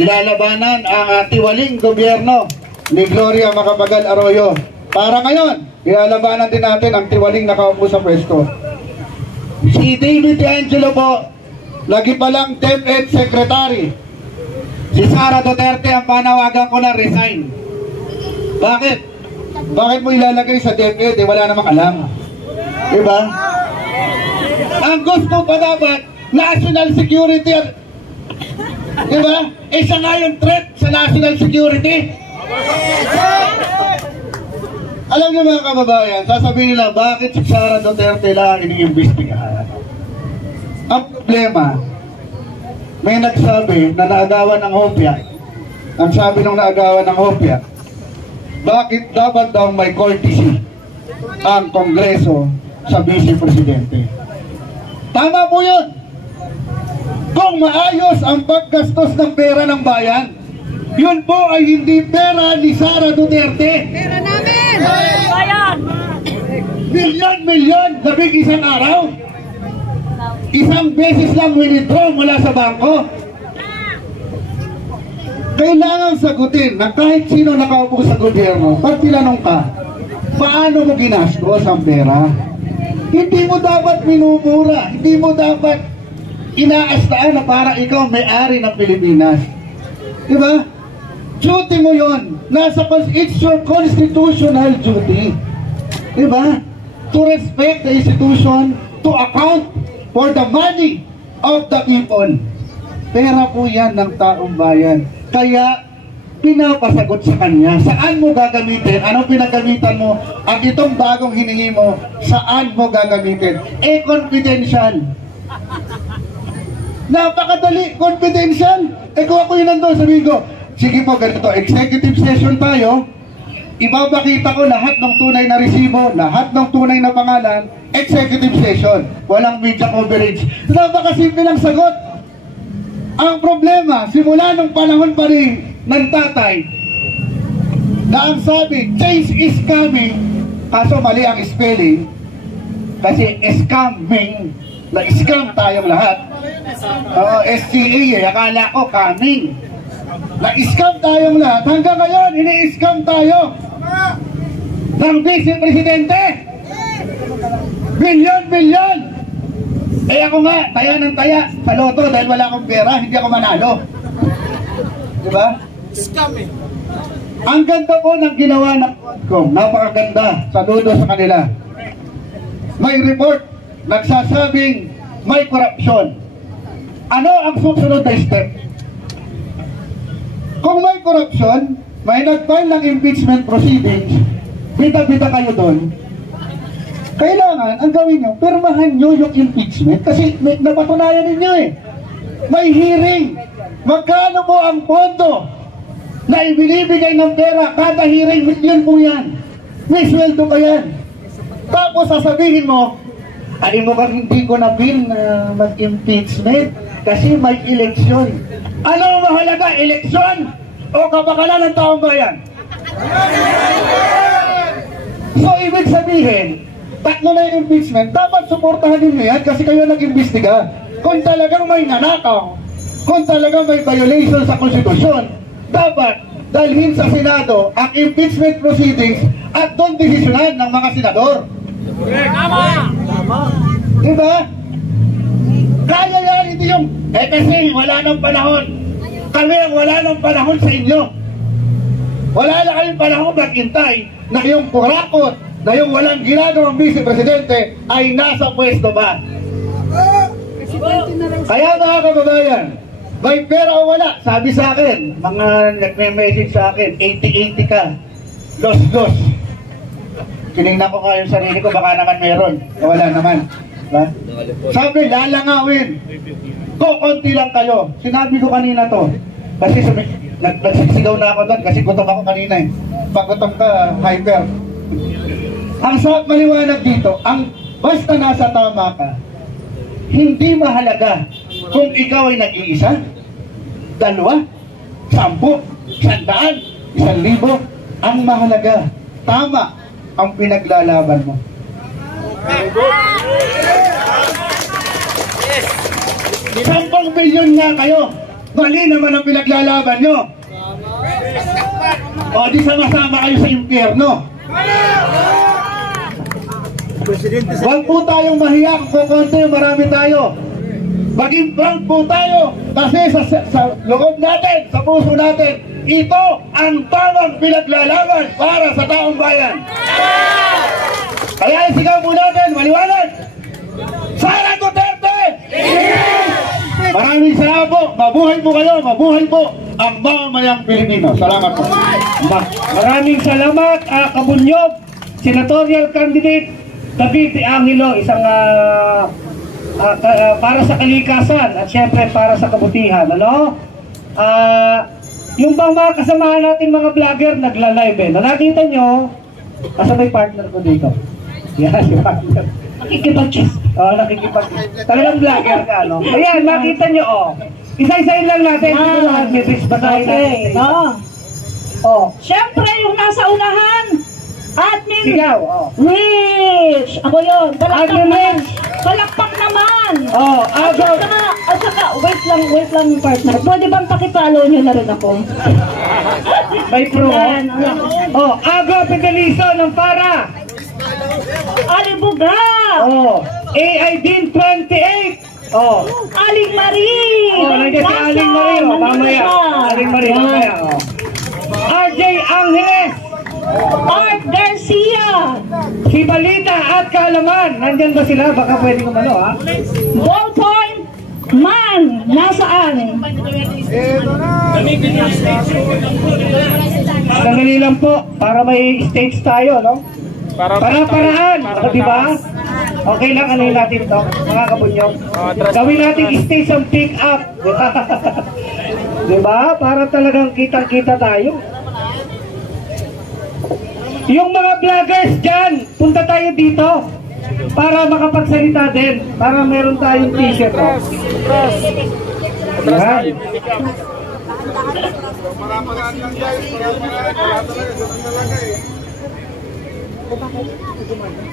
Nilalabanan ang tiwaling gobyerno ni Gloria Macapagal Arroyo. Para ngayon, nilalabanan din natin ang tiwaling nakaupo sa pwesto. Si David Angelo po, lagi palang DepEd Secretary. Si Sara Duterte ang panawagan ko na resign. Bakit? Bakit mo ilalagay sa DepEd? Wala namang alam. Diba? Ang gusto pa dapat, national security. Diba? Siya nga yung threat sa national security. Alam niyo mga kababayan, sasabihin nila, bakit si Sara Duterte lang iniimbestigahan? Ang problema, may nagsabi na naagawan ng hopya. Ang sabi nung naagawan ng hopya, bakit dapat daw may courtesy ang Kongreso sa Vice Presidente? Tama po yun. Kung maayos ang paggastos ng pera ng bayan, yun po ay hindi pera ni Sara Duterte. Pera namin! Bayan! Milyon-milyon, labing isang araw. Isang beses lang withdraw mula sa bangko. Kailangan sagutin na kahit sino nakaupo sa gobyerno, pag tinanong ka, paano mo ginastos ang pera? Hindi mo dapat minumura, hindi mo dapat inaastaan na para ikaw may-ari ng Pilipinas. Diba? Duty mo yon. It's your constitutional duty. Diba? To respect the institution, to account for the money of the people. Pera po yan ng taong bayan. Kaya, pinapasagot sa kanya. Saan mo gagamitin? Anong pinagamitan mo? Ang itong bagong hiningi mo, saan mo gagamitin? Confidential. Napakadali, confidential. Kung ako yun nandun, sabihin ko, sige po, ganito, executive session tayo, ibabakita ko lahat ng tunay na resibo, lahat ng tunay na pangalan, executive session. Walang media coverage. Napakasimple lang sagot. Ang problema, simula nung panahon pa rin ng tatay, na ang sabi, change is coming, kaso mali ang spelling, kasi scamming, na-scam tayong lahat. SCA, akala ko coming. Na-scam tayong lahat. Hanggang ngayon, ini-scam tayo ng Vice Presidente. Bilyon-bilyon. Ako nga, taya ng taya sa loto dahil wala akong pera, hindi ako manalo. Diba? Scamming. Ang ganda po ng ginawa ng Quadcom. Napakaganda. Saludo sa kanila. May report nagsasabing may corruption. Ano ang susunod na step? Kung may corruption, may nag-file ng impeachment proceedings, bita-bita kayo doon. Kailangan, ang gawin nyo, pirmahan nyo yung impeachment kasi napatunayan ninyo eh. May hearing. Magkano po ang pondo na ibinibigay ng pera kada hearing? Milyon po yan. May sweldo ka yan. Tapos sasabihin mo, ay mo kang hindi ko na bill na mag-impeachment kasi may eleksyon. Ano ang mahalaga? Eleksyon o kapakanan ng taong bayan? So, ibig sabihin, tatlo na yung impeachment, dapat suportahan ninyo yan kasi kayo nag-imbestiga. Kung talagang may nanakaw, kung talagang may violation sa konstitusyon, dapat dalhin sa Senado ang impeachment proceedings at doon desisyonan ng mga senador. Tama! Diba? Kaya yan, hindi yung kasi wala nang panahon. Kami ang wala nang panahon sa inyo. Wala na kayong panahon maghintay na yung kurakot, na yung walang ginagawang Vice Presidente ay nasa pwesto ba? Kaya mga kababayan, may pera o wala? Sabi sa akin, mga nagme-message sa akin, 80-80 ka. Los. Tinignan ko nga yung sarili ko, baka naman meron. Wala naman. Diba? Sabi, lalangawin. Kung konti lang kayo. Sinabi ko kanina to. Kasi nagsisigaw na ako doon kasi gutom ako kanina eh. Pag gutom ka, hyper. Ang saat maliwanag dito, ang basta nasa tama ka, hindi mahalaga kung ikaw ay nag-iisa, 2, 10, 100, 1,000. Ang mahalaga, tama ang pinaglalaban mo. 10 bilyon nga kayo. Mali naman ang pinaglalaban nyo. O di sama-sama kayo sa impyerno. Huwag po tayong mahiya kung kukunti, marami tayo. Maging frank po tayo kasi sa loob natin, sa puso natin, ito ang tamang pinaglalaban para sa taong bayan. Kaya isigaw po natin, maliwanag! Sara Duterte! Maraming salamat po, mabuhay po kayo, mabuhay po ang mamamayang Pilipino. Salamat po. Maraming salamat, Kabunyog, senatorial candidate David Angelo, isang para sa kalikasan at syempre para sa kabutihan, ano? Yung bang mga kasamahan natin mga vlogger nagla-live eh. Nakita nyo, kasi may partner ko dito. Yan, yung partner. Nakikipag-kiss. Oo, nakikipag-kiss. Talagang vlogger ka, no? Ayan, makita nyo, oh. Isa-isayin lang natin. Okay, oh. Siyempre, yung nasa unahan, admin Sigaw, oh. Rich! Ako yun, Admin Rich! Palakpak naman! Oh, At saka, wait lang partner. Pwede bang pakipollow nyo na rin ako? May pro, Yan, oh. Ago Pedalizo ng para! Alibuga! Oh, AIDIN 28! Oh, Aling Marie! oh, nandiyan si Aling Marie, oh. Mamaya. Aling Marie, mamaya, oh. RJ Angeles! Art Garcia! Si Balita at Kaalaman, nandyan ba sila? Baka pwede ko malo, ha? Ballpoint Man! Nasaan? Sandali lang po, para may stage tayo, no? Para-paraan, diba? Okay lang, ano natin ito, mga kabunyog? Gawin natin stage ang pick up. Diba? Para talagang kitang-kita tayo. Yung mga vloggers dyan, punta tayo dito para makapagsalita din, para meron tayong t-shirt. Yan.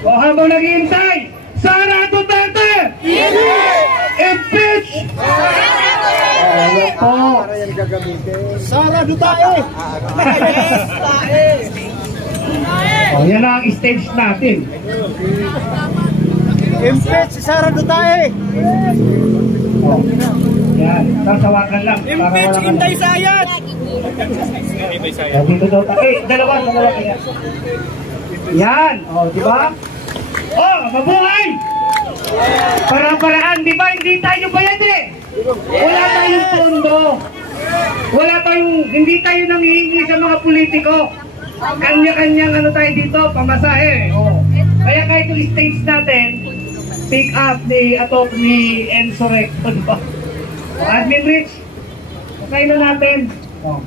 O habang naghihintay, Sara Duterte! Impeach! Ayan po. Sara Duterte! O, yan na ang stage natin. Impeach si Sara Duterte! O, yan, sasawakan lang. Impeach Inday Sayat! Dito daw tayo. Dalawa kaya. Yan, o, di ba? O, mabuhay! Para-paraan, di ba? Hindi tayo bayad eh. Wala tayong pondo. Hindi tayo nanghihingi sa mga politiko. Kanya-kanyang ano tayo dito, pamasahe. O. Kaya kahit yung stage natin, pick up ni Atty. Enzo Recto, di ba? O, Admin Rich, okay na natin. O.